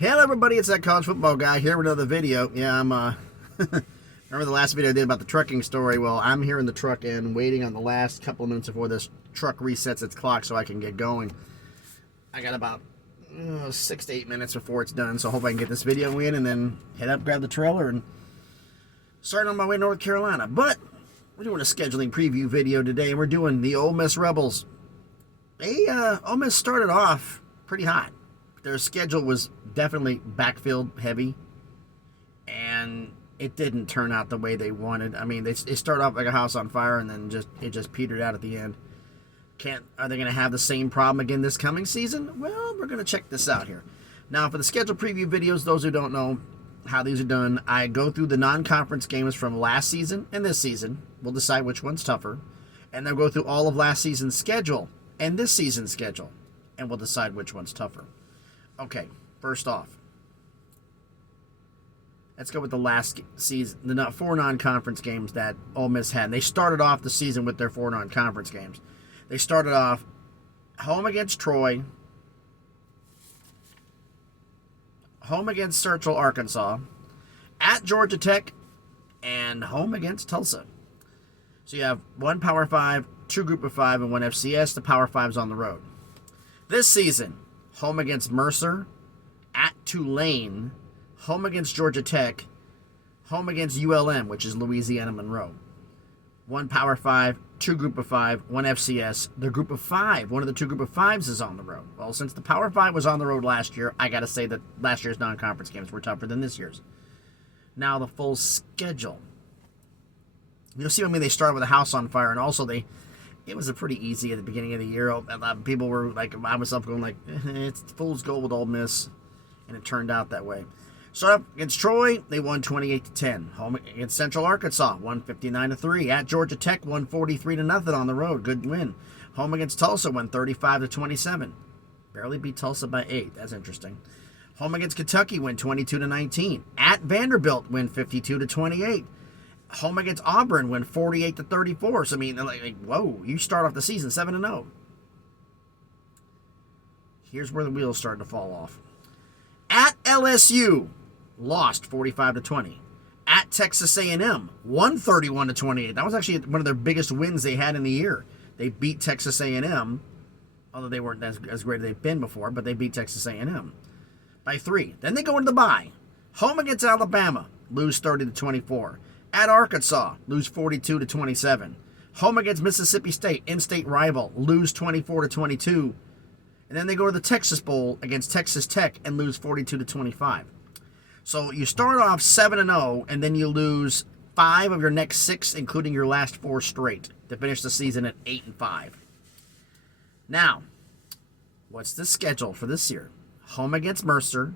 Hello everybody, it's that college football guy here with another video. Yeah, I'm remember the last video I did about the trucking story? Well, I'm here in the truck and waiting on the last couple of minutes before this truck resets its clock so I can get going. I got about 6 to 8 minutes before it's done, so I hope I can get this video in and then head up, grab the trailer, and start on my way to North Carolina. But we're doing a scheduling preview video today, and we're doing the Ole Miss Rebels. Ole Miss started off pretty hot. Their schedule was definitely backfield heavy, and it didn't turn out the way they wanted. I mean, they started off like a house on fire, and then it just petered out at the end. Are they going to have the same problem again this coming season? Well, we're going to check this out here. Now, for the schedule preview videos, those who don't know how these are done, I go through the non-conference games from last season and this season. We'll decide which one's tougher, and then go through all of last season's schedule and this season's schedule, and we'll decide which one's tougher. Okay, first off, let's go with the last season, the 4 non-conference games that Ole Miss had. They started off the season with their 4 non-conference games. They started off home against Troy, home against Central Arkansas, at Georgia Tech, and home against Tulsa. So you have 1 Power 5, 2 Group of 5, and 1 FCS. The Power 5's on the road. This season, home against Mercer, at Tulane, home against Georgia Tech, home against ULM, which is Louisiana Monroe. 1 Power 5, 2 Group of 5, 1 FCS. The Group of 5, one of the 2 Group of 5s is on the road. Well, since the Power 5 was on the road last year, I got to say that last year's non-conference games were tougher than this year's. Now, the full schedule. You'll see, they started with a house on fire, and also it was a pretty easy at the beginning of the year. A lot of people were like, I myself going like, it's fool's gold with Ole Miss, and it turned out that way. Started up against Troy, they won 28-10. Home against Central Arkansas, 159-3. At Georgia Tech, 143-0 on the road, good win. Home against Tulsa, won 35-27. Barely beat Tulsa by 8. That's interesting. Home against Kentucky, win 22-19. At Vanderbilt, win 52-28. Home against Auburn, win 48-34. So, whoa, you start off the season 7-0. Here's where the wheels started to fall off. At LSU, lost 45-20. At Texas A&M, won 31-28. That was actually one of their biggest wins they had in the year. They beat Texas A&M, although they weren't as great as they've been before, but they beat Texas A&M by 3. Then they go into the bye. Home against Alabama, lose 30-24. At Arkansas, lose 42-27. Home against Mississippi State, in-state rival, lose 24-22. And then they go to the Texas Bowl against Texas Tech and lose 42-25. So you start off 7-0, and then you lose 5 of your next 6, including your last 4 straight, to finish the season at 8-5. Now, what's the schedule for this year? Home against Mercer,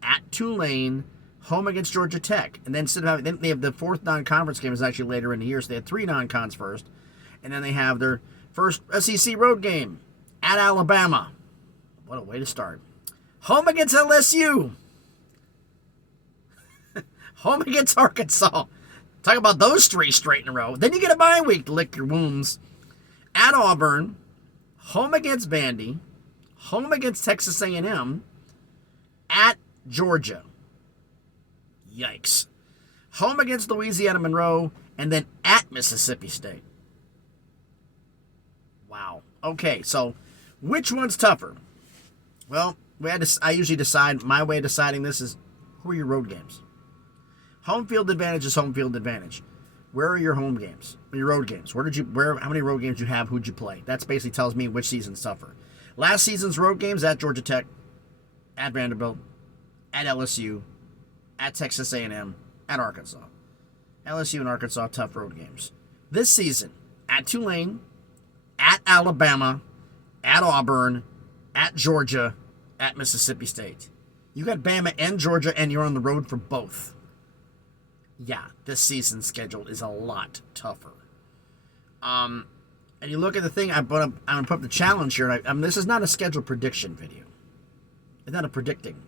at Tulane, home against Georgia Tech. And then then they have the 4th non-conference game is actually later in the year, so they had 3 non-cons first. And then they have their first SEC road game at Alabama. What a way to start. Home against LSU. Home against Arkansas. Talk about those 3 straight in a row. Then you get a bye week to lick your wounds. At Auburn. Home against Vandy. Home against Texas A&M. At Georgia. Yikes. Home against Louisiana Monroe. And then at Mississippi State. Wow. Okay, so which one's tougher? Well, I usually decide, my way of deciding this is, who are your road games? Home field advantage is home field advantage. Where are your home games? Your road games? How many road games you have? Who'd you play? That basically tells me which season's tougher. Last season's road games at Georgia Tech, at Vanderbilt, at LSU, at Texas A&M, at Arkansas. LSU and Arkansas, tough road games. This season, at Tulane, at Alabama, at Auburn, at Georgia, at Mississippi State. You got Bama and Georgia, and you're on the road for both. Yeah, this season's schedule is a lot tougher. And you look at the thing, I'm going to put up the challenge here. This is not a schedule prediction video. It's not a predicting.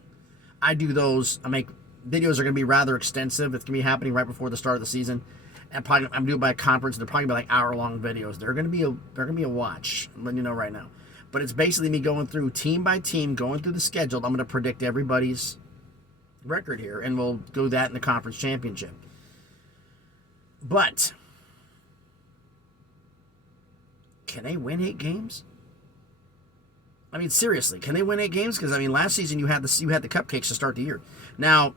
I do those. Videos are going to be rather extensive. It's going to be happening right before the start of the season. And I'm doing by a conference. They're probably like hour-long videos. They're going to be a watch. I'm letting you know right now. But it's basically me going through team by team, going through the schedule. I'm going to predict everybody's record here, and we'll go that in the conference championship. But can they win 8 games? I mean, seriously, can they win 8 games? Because I mean, last season you had the cupcakes to start the year. Now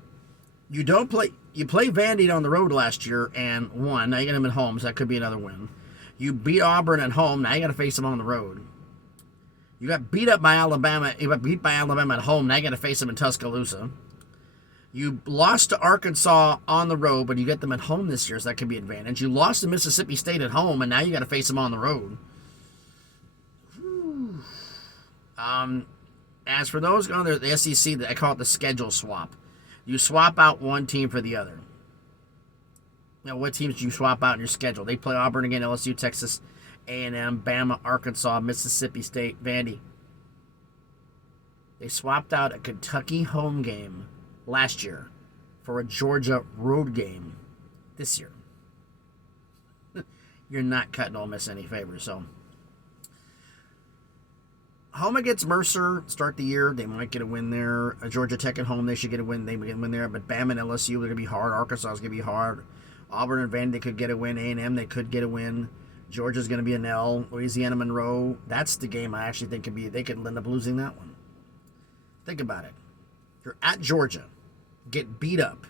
you play Vandy on the road last year and won. Now you get them at home, so that could be another win. You beat Auburn at home. Now you got to face them on the road. You got beat up by Alabama. You got beat by Alabama at home. Now you got to face them in Tuscaloosa. You lost to Arkansas on the road, but you get them at home this year, so that could be an advantage. You lost to Mississippi State at home, and now you got to face them on the road. As for those going there, the SEC, I call it the schedule swap. You swap out one team for the other. You know, what teams do you swap out in your schedule? They play Auburn again, LSU, Texas A&M, Bama, Arkansas, Mississippi State, Vandy. They swapped out a Kentucky home game last year for a Georgia road game this year. You're not cutting Ole Miss any favors. So, home against Mercer, start the year. They might get a win there. Georgia Tech at home, they should get a win. They might get a win there. But Bama and LSU are going to be hard. Arkansas is going to be hard. Auburn and Vandy, they could get a win. A&M, they could get a win. Georgia's going to be an L. Louisiana Monroe, that's the game I actually think they could end up losing that one. Think about it. You're at Georgia. Get beat up.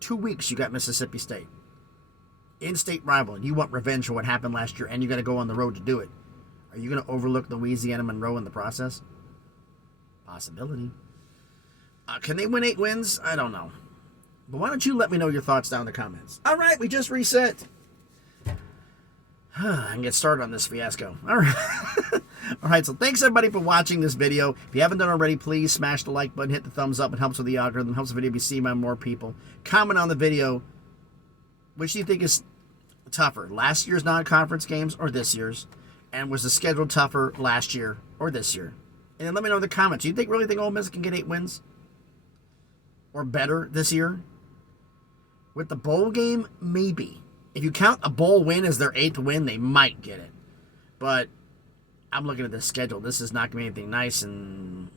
2 weeks you got Mississippi State. In-state rival, and you want revenge for what happened last year, and you got to go on the road to do it. Are you going to overlook Louisiana Monroe in the process? Possibility. Can they win 8 wins? I don't know. But why don't you let me know your thoughts down in the comments. All right, we just reset. I can get started on this fiasco. All right. All right, so thanks everybody for watching this video. If you haven't done already, please smash the like button, hit the thumbs up. It helps with the algorithm, helps the video be seen by more people. Comment on the video. Which do you think is tougher, last year's non-conference games or this year's? And was the schedule tougher last year or this year? And then let me know in the comments. Do you really think Ole Miss can get 8 wins? Or better this year? With the bowl game, maybe. If you count a bowl win as their 8th win, they might get it. But I'm looking at the schedule. This is not going to be anything nice. And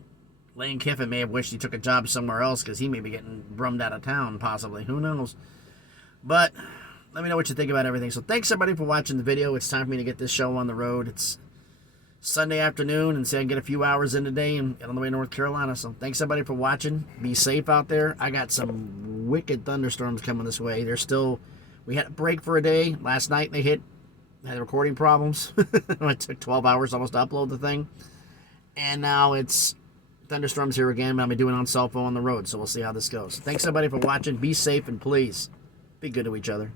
Lane Kiffin may have wished he took a job somewhere else because he may be getting brummed out of town, possibly. Who knows? But let me know what you think about everything. So thanks, everybody, for watching the video. It's time for me to get this show on the road. It's Sunday afternoon, and see I can get a few hours in today and get on the way to North Carolina. So thanks, everybody, for watching. Be safe out there. I got some wicked thunderstorms coming this way. We had a break for a day. Last night they had recording problems. It took 12 hours almost to upload the thing. And now it's thunderstorms here again, but I'll be doing it on cell phone on the road, so we'll see how this goes. Thanks, everybody, for watching. Be safe, and please be good to each other.